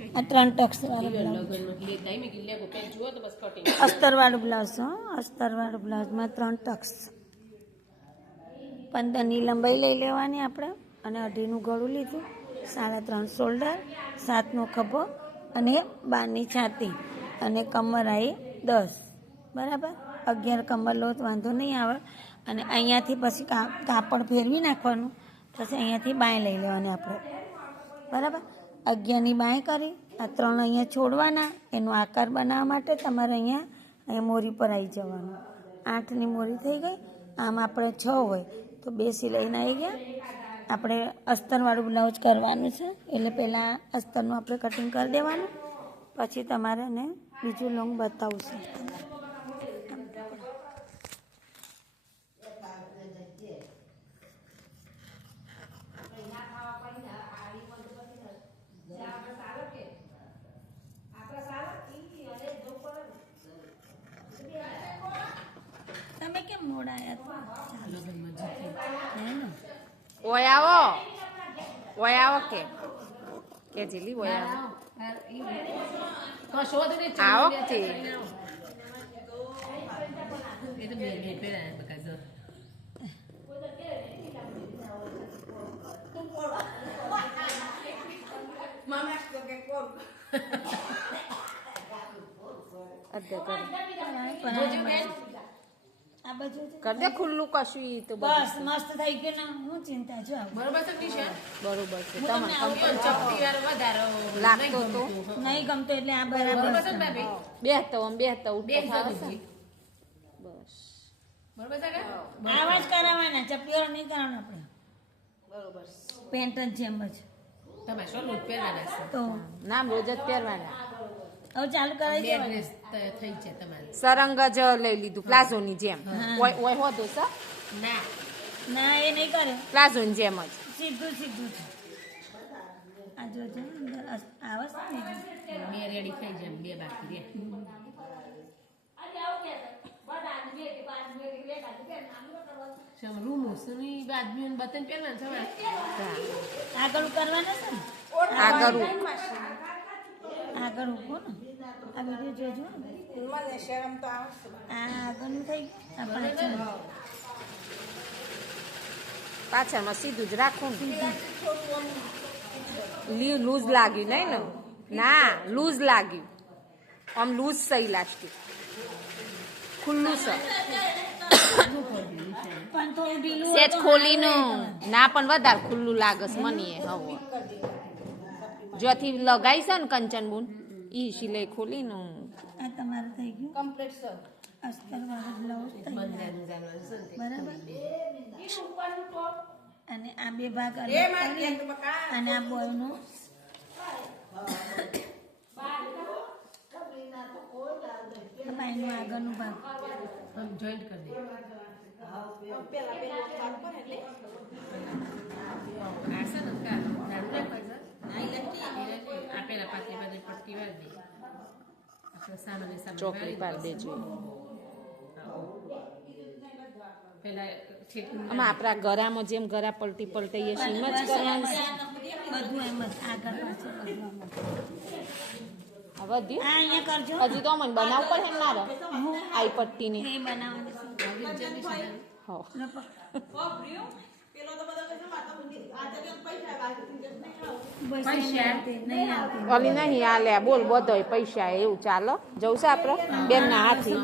આ 3 ટક્સ વાળો બ્લાઉઝ અસ્તર વાળું બ્લાઉઝ અસ્તર વાળું બ્લાઉઝમાં 3 ટક્સ 15ની લંબાઈ લઈ લેવાની આપણે અને 2.5નું ગળું લીધું 3.5 શોલ્ડર 7નો ખભો અને 12ની છાતી અને કમર આવી 10 બરાબર 11 કમર લો તો વાંધો નહીં આવે અને અહીંયાથી પછી કાપડ ફેરવી નાખવાનું પછી અહીંયાથી બાંય લઈ લેવાની આપણે બરાબર 11ની બાંય કરી આ 3 અહીંયા છોડવાના એનો આકાર બનાવવા માટે તમારે અહીંયા મોરી પર આવી જવાનું 8ની મોરી થઈ ગઈ આમ આપણે 6 હોય તો 2 સિલાઈને આવી ગયા આપણે અસ્તરવાળું બ્લાઉઝ કરવાનું છે એટલે પહેલાં અસ્તરનું આપણે કટિંગ કરી દેવાનું પછી તમારે એને બીજું લોંગ બતાવું છું તમે કેમ મોડા આવ્યા ઓય આવો કે જીલી ઓય આવો કે આ બાજુ કર દે ખુલ્લું કશું ઈ તો બસ મસ્ત થઈ ગયું ને હું ચિંતા છો બરોબર છે નિશા બરોબર છે તમને ચપટી વાર વધારો લાગતો તો નહીં ગમતો એટલે આ બરાબર બરોબર છે ભાભી બેહતો ઉઠતો બેસતો થાવ બસ બસ બરોબર છે કે આવા જ કરાવવાના ચપટીઓ નહીં કરવાના આપણે બરોબર પેન્ટ જ જેમ જ તમે શું લૂટ પહેરવાના છે તો નામ રોજ જ પહેરવાના હવે ચાલુ કરાવી બે દેવાનું ડ્રેસ થઈ છે તમારે સરંગ જ લઈ લીધું પ્લાઝોની જેમ ઓય હોતો સર ના ના એ નહીં કરે પ્લાઝોની જેમ જ સીધું છે આ જોજો અંદર આવે છે ને બે રેડી થઈ જાય બે બાકી રે રૂમ સુની બાદમીઓને બતન પહેરવાનું છે આગળ કરવાના છે ને આગળ ઉભો ને આ વિડીયો જોજો આ આગળનું થઈ ગયું આ પાછળમાં સીધું જ રાખવું લૂઝ લાગ્યું નહીં ને ના લૂઝ લાગ્યું આમ લૂઝ સહી લાસ્ટિક ખુલ્લું છે પણ થોડું ઢીલું સેજ ખોલીનું ના પણ વધારે ખુલ્લું લાગે છે મને હવે જ્યાંથી લગાઈ છે ને કંચનબુન ઈ સિલાઈ ખોલીનું આ તમારે થઈ ગયું કમ્પ્લીટ સર અસ્તર વાળો બ્લાઉઝ થઈ ગયો બરાબર અને આ બે ભાગ અલગ કરી અને આ બોયનું બાયનું આગળનું ભાગ જોઈન્ટ કરી દે આ છે ને કા નાનું આ પેલા પાછી બાજુ પટ્ટી વાળી દે આપણે સામે ચોકડી પાડ દેજો પેલા આમાં આપણા ગરામાં જેમ ગરા પલટી પલટાઈએ છીએ એમ જ કરવાનું છે. બધું એમ જ આગળ પાછળ બધું એમ જ. હવે દ્યો. આ અહીંયા કરજો હજી તો મને બનાવવું પડે એમ મારે આઈ પટ્ટીની એ બનાવવાની હો ઓલી નહીં આ લે બોલ બધોય પૈસા એવું ચાલો જવું છે આપણે બેન ના હાથી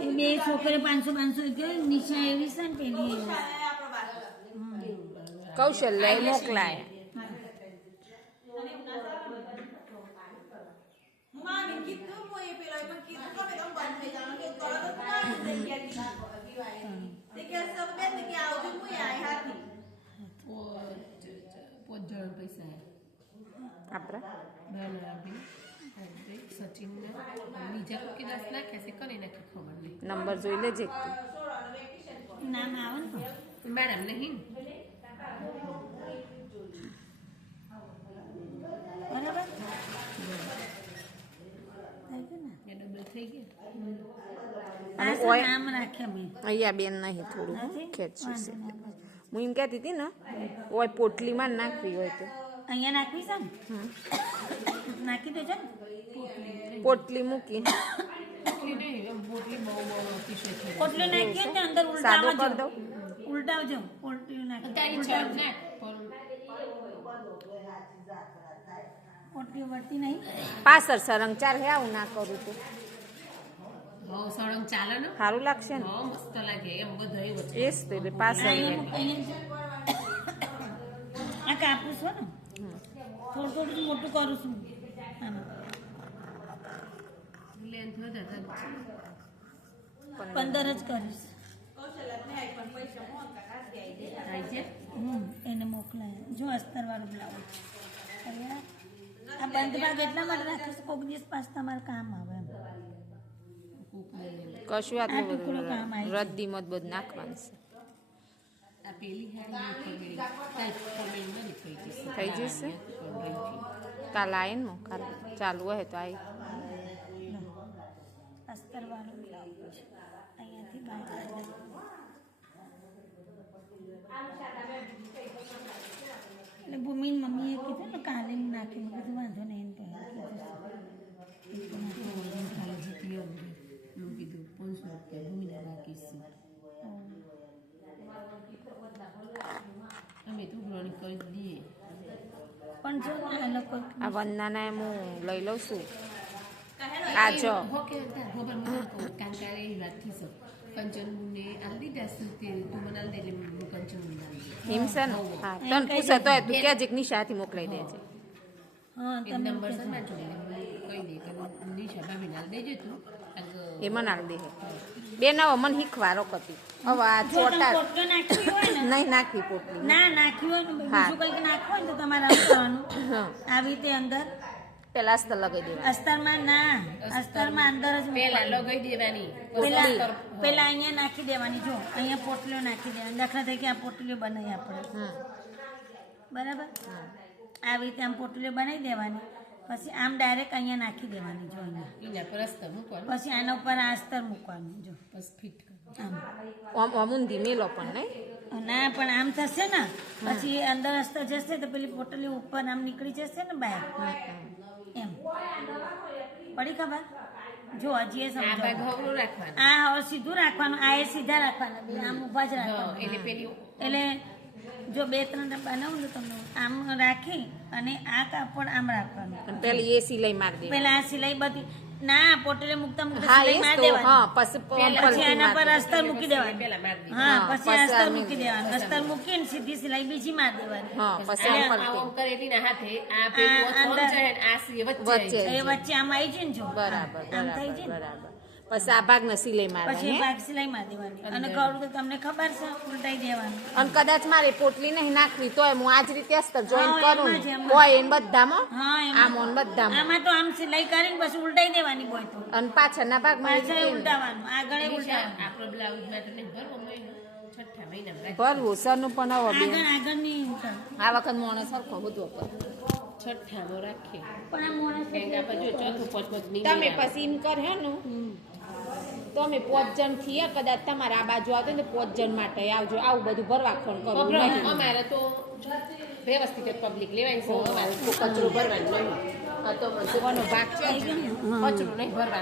એ બે છોકરી 500 ગયો નિશા એવી છે ને પેલી કૌશલ્ય મોકલાય પૈસા આપણા સચિન બીજા કોઈ દાસ નાખ્યા છે કરી નાખી ખબર નહીં નંબર જોઈ લેજે નામ આવે ને મેડમ નહીં બરાબર એ ડબલ થઈ ગયા આ શું નામ રાખ્યા મેં અહીંયા બેન નહીં થોડું નથી? ખેંચ્યું છે હું એમ કહેતી હતી ને ઓય પોટલીમાં નાખવી હોય તો અહીંયા નાખવી છે ને નાખી દેજો ને પોટલી મૂકી પોટલી નહીં એમ પોટલી બહુ અતિશય થઈ પોટલી નાખીએ ને અંદર સાદો કરી ઉલટાવજો દઉં ઉલટાવજો પોટલી નાખી તારી છાપ નાખ પણ પોટલી વળતી નહીં પાછળ સરંગ ચાર હે આવું ના કરું તો બહુ સળંગ ચાલે ને સારું લાગશે ને બહુ મસ્ત લાગે એમ બધું એવું છે એ જ તો એટલે પાછળ આ કાપું છો ને થોડું થોડું મોટું કરું છું આમાં લેન્થ વધારે 15 જ કરીશ થાય છે એને મોકલાય જો અસ્તરવાળું બ્લાઉઝ આ બંધ ભાગ એટલા માટે રાખીશ કોઈક દિવસ પાસ તમારે કામ આવે એમ કશું આ આટલું ટુકડો કામ આવી બધું રદ્દી મત બધું નાખવાનું છે આ પેલી હાડી કાંઈ કોમેન્ટ નથી થઈ જશે થઈ જશે કાલ આવીએ ને કાલ ચાલુ હોય તો આવી અસ્તરવાળું બ્લાઉઝ અહીંયાથી બહાર એટલે ભૂમિન મમ્મીએ કીધું ને કાલે નાખી મેં કીધું વાંધો નહીં એને ખાલી જીતી મેં કીધું 500 રૂપિયા ભૂમિના રાખીશ અમે તો ઉઘરાણી કરી દઈએ પણ જો આ લોકો આ વંદનાના હું લઈ લઉં છું આ જો ઓકે ખબર મને કહું કાંતારે એ વાત થઈ શકે કંચનને આલી દીધા છે તે તું મને આલી દે એટલે હું કંચન આલી એમ છે ને હા તને પૂછે તો તું કે જે નિશાથી મોકલાઈ દેજે હા દે તમે નંબર છે ને જોડે કહી દે કે નિશા ભાભીને આલી દેજે તું એ મને આલી દે બે નવો મને શીખવારો કતી હવે આ જો તમે ચોટા પોટલો નાખી હોય ને નહીં નાખવી પોટલી ના નાખ્યું હોય ને હા. બીજું કંઈક નાખવું હોય ને તો તમારે આવું કરવાનું હા આવી રીતે અંદર પેલા અસ્તર લગાવી દેવા અસ્તરમાં ના અસ્તરમાં અંદર જ પેલા મૂકવાનું. લગાઈ દેવાની પેલા પેલા અહીંયા નાખી દેવાની જો અહીંયા પોટલીઓ નાખી દેવાની દાખલા તરીકે આ પોટલીઓ બનાવી આપણે બરાબર આવી રીતે આમ પોટલીઓ બનાવી દેવાની પછી આમ ડાયરેક્ટ અહીંયા નાખી દેવાની જો અહીંયા એના પર અસ્તર મૂકવાનું પછી આના ઉપર આ અસ્તર મૂકવાનું જો બસ ફિટ આમ આમ અમુંધી મેલો પણ નહીં ના પણ આમ થશે ને પછી અંદર અસ્તર જશે તો પેલી પોટલી ઉપર આમ નીકળી જશે ને બહાર એમ પડી ખબર જો હજી એ આ ભાગ સમજો હવળું રાખવાનું આ હવે સીધું રાખવાનું આ એ સીધા રાખવાના બે આમ ઊભા જ હા, રાખવાના એટલે પેલી એટલે જો 2-3 બનાવું ને તમને આમ રાખી અને આ કાપડ આમ રાખવાનું અને પેલી એ સિલાઈ મારી દે પેલા આ સિલાઈ બધી ના પોટલે મૂકતા મૂકતા હા સિલાઈ એ મારી તો દેવાની હા પછી પછી આના પર અસ્તર મૂકી દેવાનું પેલા મારી દે હા હા, પછી પછી અસ્તર આ મૂકી દેવાનું અસ્તર મૂકીને સીધી સિલાઈ બીજી મારી દેવાની હા પછી આમ આ પરથી. ઓમ કરેલીના હાથે આ પેલું આ અંદર. ઓછો છે ને આ સી વચ્ચે વચ્ચે. એ વચ્ચે આમ આવી જાય ને જો બરાબર આમ થઈ બરાબર જાય ને બરાબર પછી આ ભાગને સિલાઈ પછી મારવાની ભાગ સિલાઈ મારી દેવાની અને ગળું તો તમને ખબર છે ઉલટાઈ દેવાનું અને કદાચ મારે પોટલી નહીં નાખવી તોય હું આજ રીતે અસ્તર જોઈન હા, કરું એમાં જ, એમાં. હોય એને બધામાં હા આમ ઓન બધામાં આમાં તો આમ સિલાઈ કરીને પછી ઉલટાઈ દેવાની હોય તો અને પાછળના ભાગમાં એ પાછળ રીતે ઉલટાવાનું આગળ નિશા, ઉલટાવાનું આપણો બ્લાઉઝ માટે નહીં ભરવો મહિનો છઠ્ઠા મહિનામાં ભરવું સરનું પણ હવે બેન આગળની ઉલટાવું આ વખત મોણે સરખો બધું પર છઠ્ઠામાં રાખીએ પણ આ મોણસ કારણ કે આપણે જો ચોથું પાંચમું તમે પછી એમ કરે ને તો અમે 5 જણ છીએ કદાચ તમારે આ બાજુ આવતો ને 5 જણ માટે આવજો આવું બધું ભરવા ખોણ કરવું નહીં. અમારે તો વ્યવસ્થિત પબ્લિક લેવાની છે અમારે તો કચરો ભરવાનો નહીં આ તો જોવાનો ભાગ છે જ. કચરો નહીં ભરવાનો